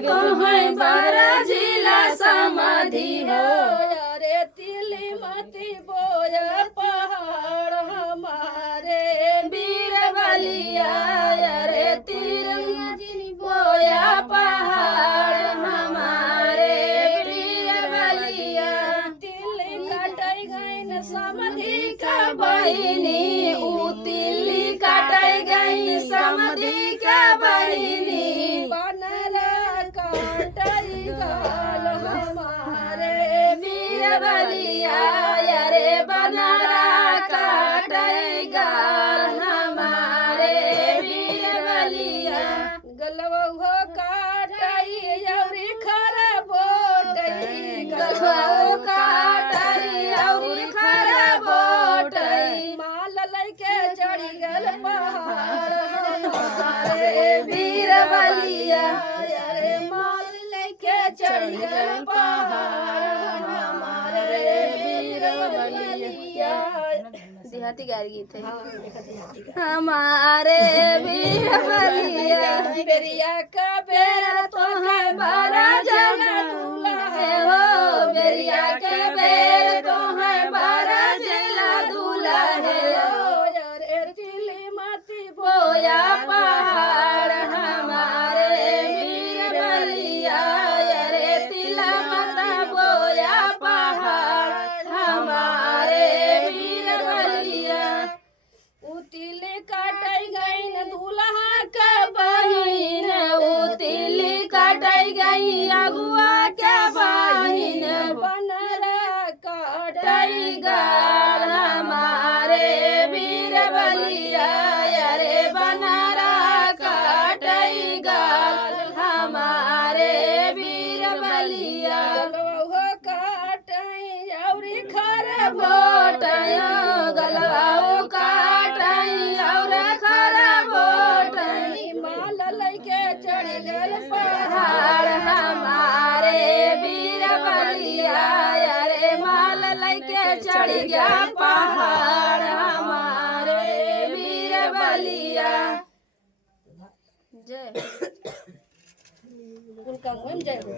तो है बारा जिला समाधि हो। अरे तिली मती बोया पहाड़ हमारे वीर बलिया अरे तीर बोया पहाड़ हमारे वीर बलिया। तिली कटई गईन समाधि का बहिनी ऊ तिल्ली काटे गई समधि का बहिनी। बनरा काटई गाल हमारे वीर बलिया अरे बनरा काटे गाल हमारे वीर बलिया। गलवा हो काटई अउरी खरा बोटई गलवा काटई अउरी खरा बोटई। माल लैके चढ़ी गल पहाड़ हमारे वीर बलिया अरे माल लैके चढ़ी गल पहाड़ हमारे वीर बलिया। देहाती गा गीत है हमारे वीर बलिया। बेरिया का बेर तो है बारा जना दूल्हा है हो बेरिया के बेर तो है बारा जिला दूल्हा है हो। अरे तिली मती बोया पहाड़ हमारे वीर बलिया अरे तिला माता बोया पहाड़ हमारे वीर बलिया। तिली काटई गईन दूल्हा का बहिन ऊ तिल्ली काटई गई अगुआ के बहिन। बनरा काटई काटई गाल हमारे वीर बलिया अरे बनरा काटई गाल हमारे वीर बलिया। गलवा काटई अउरी खरा बोटयो गलवाऊ काटई और खरा बोटई। माल लैके चढ़ी गल पहाड़ हमारे वीर बलिया अरे माल लैके चढ़ गया पहाड़ हमारे वीर बलिया। जय उनका मुंह जय हो।